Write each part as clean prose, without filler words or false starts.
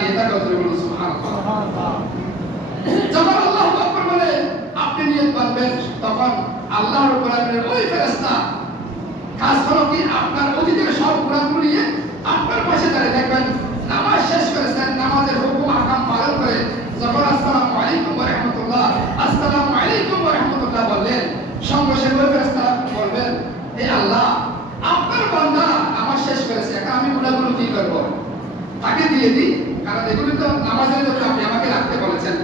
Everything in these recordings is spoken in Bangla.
দাঁড়িয়ে থাকা হতে বলুন সুবহানাল্লাহ। যখন আল্লাহু আকবার বলে আপনি নিয়ত করবেন তখন আল্লাহ রাব্বুল আলামিনের ওই ফেরেশতা কাজ হলো কি আপনার অতীতের সব গুনাহগুলো নিয়ে আপনার পাশে দাঁড়িয়ে থাকবেন। নামাজ শেষ করেছেন, নামাজের হুকুম আহকাম পালন করে যখন আসসালামু আলাইকুম ওয়া রাহমাতুল্লাহ আসসালামু আলাইকুম ওয়া রাহমাতুল্লাহ বললেন, সঙ্গে সঙ্গে ওই ফেরেশতা বলবেন, হে আল্লাহ আপনার বান্দা নামাজ শেষ করেছে, এখন আমি গুনাহগুলো কি করব? তাকে দিয়ে দিই, কারণ এগুলো তো নামাজের জন্য আপনি আমাকে রাখতে বলেছেন।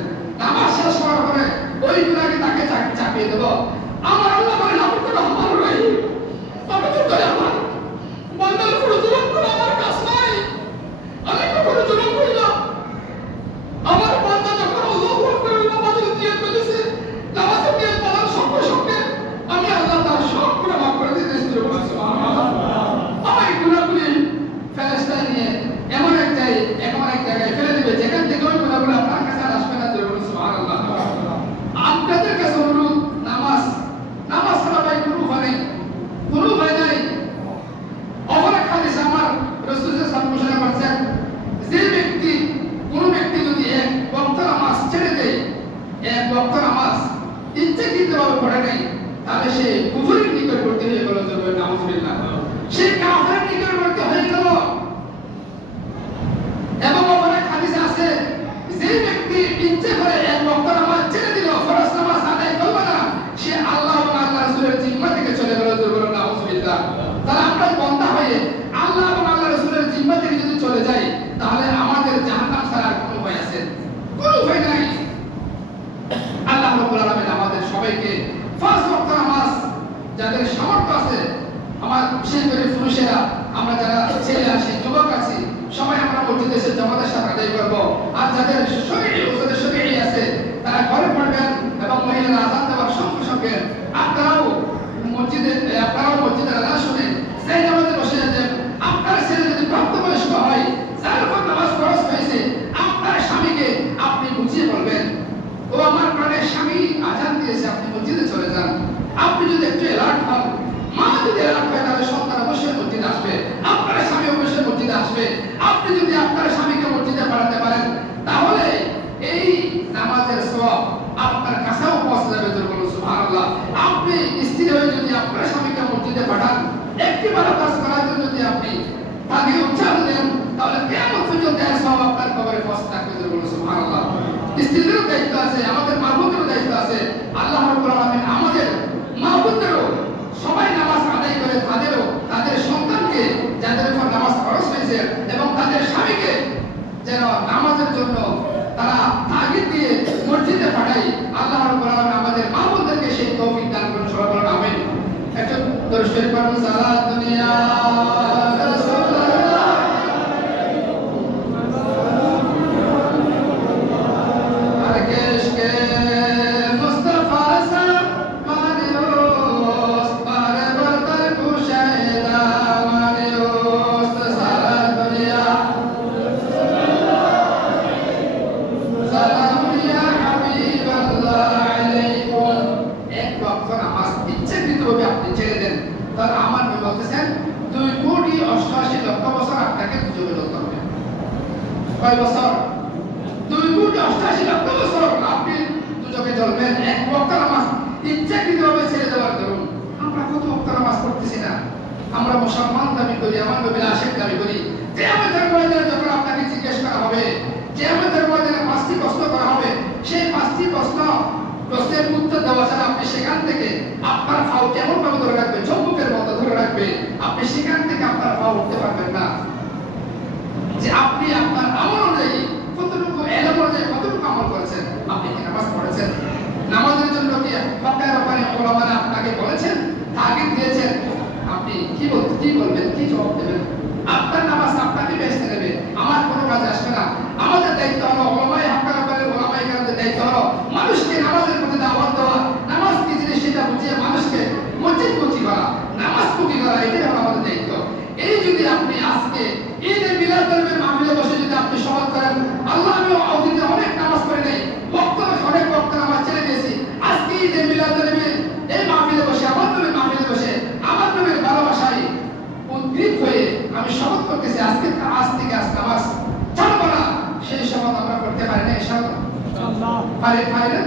নামাজ শেষ করার পরে ওই গুনাহকে তাকে চাপিয়ে দেব। আমার আল্লাহ বলেন আপনি তো রহমান রহিম, আমি তো দয়াবান, বান্দার উপর জুলুম করা আমার কাজ নাই, আমি কখনো জুলুম করি না। আমার বান্দা যখন আল্লাহু আকবার নামাজের নিয়ত করেছে, নামাজের নিয়ত করার সঙ্গে সঙ্গে আমি আল্লাহ তার সব গুনাহ মাফ করে দিতে সুবহানাল্লাহ। আমার গুনাহগুলি ফেরেশতা নিয়ে এমন এক জায়গায় ফেলে দিবে যেখান থেকে ওই গুনাহগুলো আপনার কাছে আর আসবে না। সুবহানাল্লাহ। আপনাদের কাছে অনুরোধ, নামাজ ছাড়া ভাই কোনো উপায় নাই। অপরাধ হাদিস আমার রাসূল সাল্লাল্লাহু আলাইহি ওয়াসাল্লাম বলেছেন, কোন ব্যক্তি যদি এক ওয়াক্ত নামাজ ছেড়ে দেয়, এক ওয়াক্ত নামাজ ইচ্ছাকৃতভাবে পড়ে নাই, তাহলে সে কুফরের নিকটবর্তী হয়ে গেল। নাউযুবিল্লাহ। সে কাফেরের নিকটবর্তী হয়ে গেল। এবং অপরাধ হাদিসে আছে, যে ব্যক্তি ইচ্ছে করে এক ওয়াক্ত নামাজ ছেড়ে দিল, ফরজ নামাজ আদায় করবে না, সে আল্লাহ এবং আল্লাহ রাসূলের জিম্মা থেকে চলে গেল। নাউযুবিল্লাহ। তাহলে আমরা বান্দা হয়ে আল্লাহ এবং আল্লাহ রাসূলের জিম্মা থেকে যদি চলে যাই, তাহলে আমাদের জাহান্নাম ছাড়া আর কোনো উপায় আছে? কোনো উপায় নাই। আল্লাহ রাব্বুল আলামিন আমাদের সবাইকে পাঁচ ওয়াক্ত নামাজ, যাদের সামর্থ্য আছে, আমার বিশেষ করে পুরুষেরা, আমরা যারা ছেলে আছি, যুবক আছি, সবাই আমরা মসজিদে এসে জামাতের সাথে আদায় করব। আর যাদের শরীরে আছে তারা ঘরে পড়বেন এবং মহিলারা আযান দেওয়ার সঙ্গে সঙ্গে আপনারাও মসজিদে আযান শুনে সেই নামাজে বসে যাবেন। আপনার ছেলে যদি প্রাপ্তবয়স্ক হয়, যার উপর নামাজ ফরজ হয়েছে, আপনার স্বামীকে আপনি বুঝিয়ে বলবেন, ও আমার প্রাণের স্বামী আযান দিয়েছে, আপনি মসজিদে চলে যান। আপনি যদি একটু অ্যালার্ট হন, মা যদি অ্যালার্ট হয়, তাহলে সন্তান অবশ্যই মসজিদে আসবে, আপনার স্বামী অবশ্যই মসজিদে আসবে। আপনি যদি আপনার স্বামীকে মসজিদে পাঠাতে পারেন, তাহলে এই নামাজের সওয়াব আপনার কাছেও পৌঁছে যাবে। সুবহানাল্লাহ। আপনি স্ত্রী হয়ে যদি আপনার স্বামীকে মসজিদে পাঠান, একটি ভালো কাজ করার জন্য যদি আপনি তাকে উৎসাহ দেন, তাহলে কিয়ামত পর্যন্ত এর সওয়াব আপনার কবরে পৌঁছে থাকবে। সুবহানাল্লাহ। স্ত্রীদেরও দায়িত্ব আছে, আমাদের মা-বোনেরও দায়িত্ব আছে। আল্লাহ রাব্বুল আলামিন আমাদের মা-বোনদেরও সবাই নামাজ আদায় করে তাদের সন্তানকে, যাদের উপর নামাজ ফরজ হয়েছে, এবং তাদের স্বামীকে যেন নামাজের জন্য তারা তাগিদ দিয়ে মসজিদে পাঠায়। আল্লাহ রাব্বুল আলামিন আমাদের মা-বোনদেরকে সেই তৌফিক দান করুন। সবাই বলুন আমিন। একটু দরুদ শরীফ পড়ুন। সালাত দুনিয়া বছর 2,88,00,000 বছর আপনি দুজকে জ্বলবেন। এক ওয়াক্ত নামাজ ইচ্ছাকৃতভাবে ছেড়ে দেওয়ার দরুন আমরা কত ওয়াক্ত নামাজ পড়তেছি না। আমরা মুসলমান দাবি করি, আমার নবীর আশিক দাবি করি। কিয়ামতের ময়দানে যখন আপনাকে জিজ্ঞেস করা হবে, কিয়ামতের ময়দানে 5টি প্রশ্ন করা হবে, সেই 5টি প্রশ্নের উত্তর দেওয়া ছাড়া আপনি সেখান থেকে আপনার পাও কেমন ভাবে ধরে রাখবে, চুম্বকের মতো ধরে রাখবে, আপনি সেখান থেকে আপনার পা উঠতে পারবেন না। যে আপনি আপনার আমল অনুযায়ী কতটুকু এলম অনুযায়ী কতটুকু আমল করেছেন, আপনি কি নামাজ পড়েছেন? নামাজের জন্য কি হকের ব্যাপারে ওলামারা আপনাকে বলেছেন, তাগিদ দিয়েছেন? আপনি কি বলবেন, কি জবাব দেবেন? আপনার নামাজ আপনাকে বেহেশতে নেবে, আমার কোনো কাজে আসবে না। আমাদের দায়িত্ব হলো, ওলামায়ে হকের ব্যাপারে ওলামায়ে কেরামদের দায়িত্ব হলো মানুষকে নামাজের প্রতি দাওয়াত দেওয়া, নামাজ কি জিনিস সেটা বুঝিয়ে মানুষকে মসজিদমুখী করা, নামাজমুখী করা, এটাই হলো আমাদের দায়িত্ব। এই যদি আপনি আজকে ঈদে মিলাদুল নবীর মাহফিলে বসে যদি আপনি শপথ করেন, আল্লাহ আমি অতীতে অনেক নামাজ পড়ি নাই, অনেক ওয়াক্ত নামাজ ছেড়ে দিয়েছি, আজকে ঈদে মিলাদুল নবীর এই মাহফিলে বসে, আমার নবীর মাহফিলে বসে, আমার নবীর ভালোবাসায় উদ্গ্রীব হয়ে আমি শপথ করতেছি, আজ থেকে সমাজ আমরা করতে পারি না ইনশাআল্লাহ? পারি না?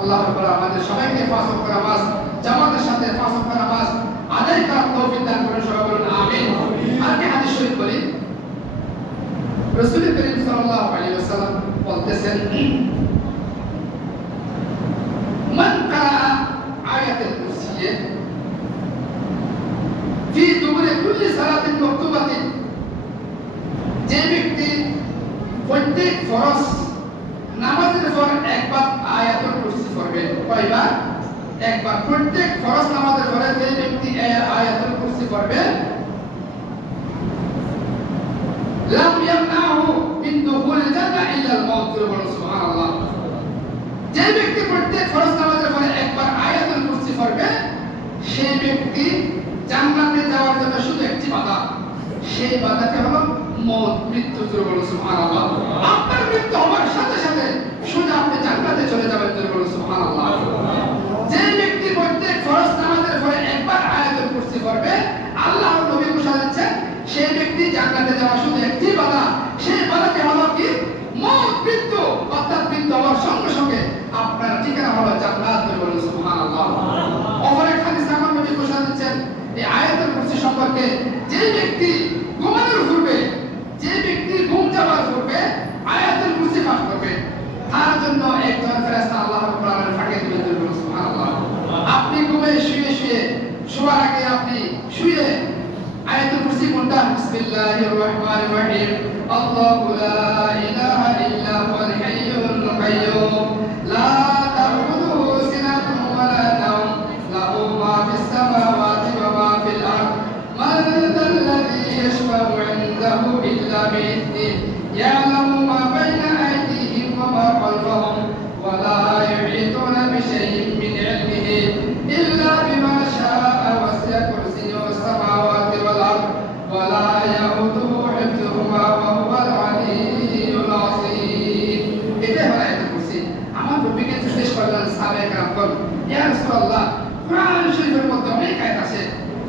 আল্লাহ রাব্বুল আলামিন আমাদের সবাইকে পাঁচ ওয়াক্ত নামাজ জামাতের সাথে পাঁচ ওয়াক্ত নামাজ আদায় করার তৌফিক দান করুন, সবাই বলুন আমিন। আর কি হাদিস শরীফ বলি, রাসূল করিম সাল্লাল্লাহু আলাইহি ওয়াসাল্লাম বলতেছেন, মান কারা আয়াতুল কুরসি ফি দুবুরি কুল্লি সালাতিন মাকতুবাতিন, যে ব্যক্তি প্রত্যেক ফরজ নামাজের পর একবার আয়াতুল কুরসি পড়বে, কয়বার? একবার। প্রত্যেক ফরজ নামাজের পরে যে ব্যক্তি আয়াতুল কুরসি পড়বে, লাম ইয়ামনাহু মিন দুখুলিল জান্নাহ ইল্লা আল মাউত, সুবহানাল্লাহ। যে ব্যক্তি প্রত্যেক ফরজ নামাজের পরে একবার আয়াতুল কুরসি পড়বে, সেই ব্যক্তি জান্নাতে যাওয়ার জন্য শুধু একটি বাধা, সেই বাধাটি হলো মওত, মৃত্যু, সুবহানাল্লাহ। আপনার মৃত্যু হওয়ার সাথে সাথে শুধু আপনি জান্নাতে চলে যাবেন, সুবহানাল্লাহ। যে ব্যক্তি প্রত্যেক ফরজ নামাজের পরে একবার আয়াতুল কুরসি পড়বে, আল্লাহর নবী ঘোষণা দিচ্ছেন সেই ব্যক্তি জান্নাতে যাওয়া শুধু একটি বাধা, সেই বাধাটি হলো কি? মওত, মৃত্যু। অর্থাৎ মৃত্যু হওয়ার সঙ্গে সঙ্গে আপনার ঠিকানা হলো জান্নাত, সুবহানাল্লাহ। অপর এক হাদিসে আমার নবী ঘোষণা দিচ্ছেন এই আয়াতুল কুরসি সম্পর্কে, যে ব্যক্তি ঘুমানোর পূর্বে, যে ব্যক্তি ঘুম যাওয়ার পূর্বে আয়াতুল কুরসি পাঠ করবে, তার জন্য একজন ফেরেশতা আল্লাহ রাব্বুল আলামিন পাঠিয়ে দিবেন, সুবহানাল্লাহ। আপনি ঘুমে শুয়ে শোয়ার আগে আপনি শুয়ে আয়াতুল কুরসি কোনটা? বিসমিল্লাহির রহমানির রহিম, আল্লাহু লা ইলাহা ইল্লা হুয়াল হাইয়ুল কাইয়্যুম, লা তাখুযুহু সিনাতুন ওয়া লা নাওম, লাহু মা ফিস সামাওয়াতি ওয়া মা ফিল আরদ, মান যাল্লাযী ইয়াশফা'ু 'ইনদাহু ইল্লা বিইذনিহি, ইয়া'লামু মা বাইনা আইদিহিম ওয়া মা খালফাহুম, ওয়া লা ইউহীতুনা বিশাইইন মিন 'ইলমিহি ইল্লা বিমা শাআ, ওয়াসি'a কুরসিয়্যুহু as-samawati wal ard, ওয়া লা ইয়াউদুহু হিফযুহুমা ওয়া হুয়াল 'আলিয়্যুল 'আযীম। এটা হলো আয়াতুল কুরসি। আমার নবীকে জিজ্ঞেস করলেন সাহাবায়ে কেরাম, ইয়া রাসূলুল্লাহ, কোরআন শরীফের মধ্যে অনেক আয়াত আছে,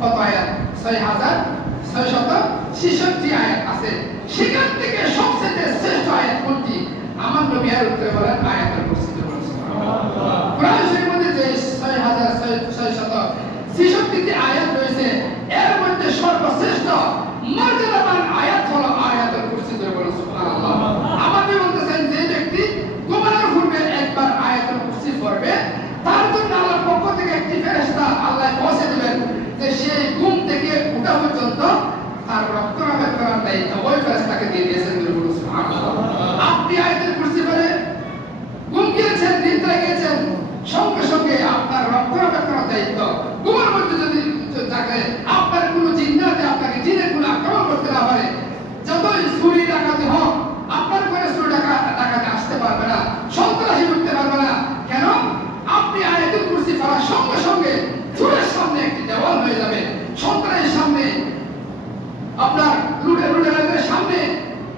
কত আয়াত? 6666 আয়াত আছে, সেখান থেকে সবচেয়ে শ্রেষ্ঠ আয়াত কোনটি? আমার নবী এর উত্তরে বলেন আয়াতুল কুরসি, সুবহানাল্লাহ। কোরআন শরীফের মধ্যে যে 6666টি আয়াত রয়েছে, এর মধ্যে সর্বশ্রেষ্ঠ মর্যাদাবান আয়াত হলো আয়াতুল কুরসি, সুবহানাল্লাহ। আমার নবী বলতেছেন যে ব্যক্তি ঘুমানোর পূর্বে একবার আয়াতুল কুরসি পড়বে, তার জন্য আল্লাহর পক্ষ থেকে একটি ফেরেশতা আল্লাহ পৌঁছে দিবেন যে সে ঘুম থেকে ওঠা পর্যন্ত তার রক্ষণাবেক্ষণের দায়িত্ব ওই ফেরেশতাকে দিয়ে দিয়েছেন, সুবহানাল্লাহ। আপনি আয়াতুল কুরসি পড়ে ঘুম গিয়েছেন, নিদ্রা গিয়েছেন, সঙ্গে সঙ্গে আপনার রক্ষণাবেক্ষণের দায়িত্ব ঘুমের মধ্যে যদি থাকে, আপনার কোনো জিন্নাতে আপনাকে জিনের কোনো আক্রমণ করতে না পারে, যতই চুরি ডাকাতি হোক আপনার ঘরে চুরি ডাকাতি আসতে পারবে না, সন্ত্রাসী ঢুকতে পারবে না। কেন? আপনি আয়াতুল কুরসি পড়ার সঙ্গে সঙ্গে চোরের সামনে একটি দেওয়াল হয়ে যাবে, সন্ত্রাসীর সামনে, আপনার লুটেরাদের সামনে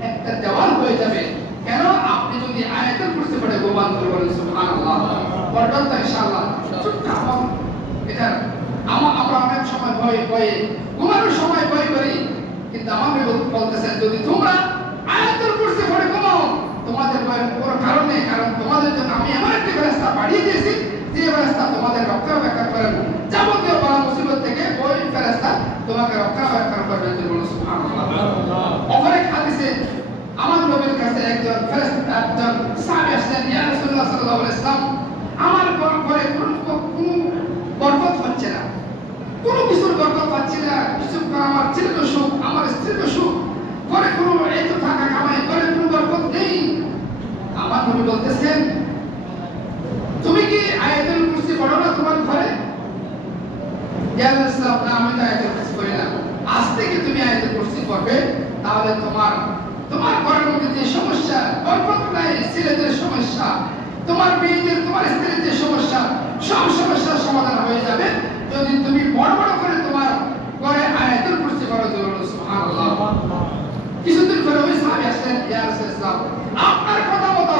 একটা দেওয়াল হয়ে যাবে। কেন? আপনি যদি আয়াতুল কুরসি পড়ে গোবান করবেন, সুবহানাল্লাহ। পড়বেন তো ইনশাআল্লাহ। ছোট্ট আমল এটা। আমরা অনেক সময় ভয়ে ঘুমানোর সময় ভয় করি, কিন্তু আমার নবী বলতেছেন যদি তোমরা আয়াতুল কুরসি পড়ে ঘুমাও, তোমাদের ভয়ের কোনো কারণ নেই, কারণ তোমাদের জন্য আমি এমন একটি ফেরেশতা পাঠিয়ে দিয়েছি যে ফেরেশতা তোমাদের রক্ষণাবেক্ষণ করেন, যাবতীয় বালা মুসিবত থেকে ওই ফেরেশতা তোমাকে রক্ষণাবেক্ষণ করবেন, সুবহানাল্লাহ। অপর এক হাদিসে আমার নবীর কাছে একজন ফেরেশতা, একজন সাহাবী আসলেন, ইয়া রাসূলুল্লাহ সাল্লাল্লাহু আলাইহি ওয়াসাল্লাম, আমার ঘরে কোনো বরকত হচ্ছে না, কোনো কিছুর বরকত পাচ্ছি না, কিছু আমার ছেলের সুখ, আমার স্ত্রীর সুখ, ঘরে কোনো এই তো টাকা কামাই, ঘরে কোনো বরকত নেই। আমার নবী বলতেছেন, তুমি কি আয়াতুল কুরসি পড়ো না তোমার ঘরে? ইয়া রাসূলুল্লাহ, না আমি তো আয়াতুল কুরসি পড়ি না। আজ থেকে তুমি আয়াতুল কুরসি পড়বে, তাহলে তোমার ঘরের মধ্যে যে সমস্যা, বরকত নাই, ছেলেদের সমস্যা, তোমার মেয়েদের, তোমার স্ত্রীর যে সমস্যা, সব সমস্যার সমাধান হয়ে যাবে যদি তুমি বড় বড় করে তোমার ঘরে আয়াতুল কুরসি পড়ো, সুবহানাল্লাহ। কিছুদিন পরে ওই সাহাবী আসলেন, ইয়া রাসূলুল্লাহ, আপনার কথা মতো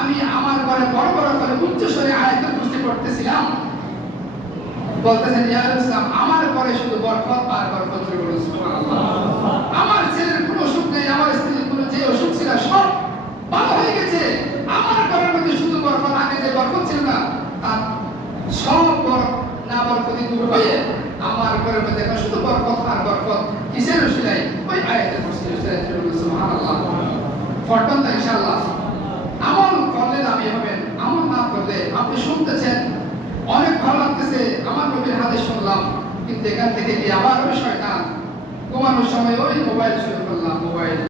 আমি আমার ঘরে বড় বড় করে উচ্চ স্বরে আয়াতুল কুরসি পড়তেছিলাম। বলতেছেন, ইয়া রাসূলুল্লাহ, আমার ঘরে শুধু বরকত আর বরকত, সুবহানাল্লাহ। আমার ছেলের কোনো অসুখ নেই, আমার স্ত্রীর কোনো যে অসুখ ছিল সব বরকতি দূর হয়ে আমার ঘরের মধ্যে এখন শুধু বরকত আর বরকত। কিসের উসিলায়? ওই আয়াতের উসিলায়। সুবহানাল্লাহ। ফরমান তো ইনশাআল্লাহ আমল করলে দামি হবেন, আমল না করলে আপনি শুনতেছেন অনেক ভালো লাগতেছে, আমার নবীর হাদিস শুনলাম, কিন্তু এখান থেকে কি আবার ওই শয়তান ঘুমানোর সময় ওই মোবাইল শুরু করলাম, মোবাইল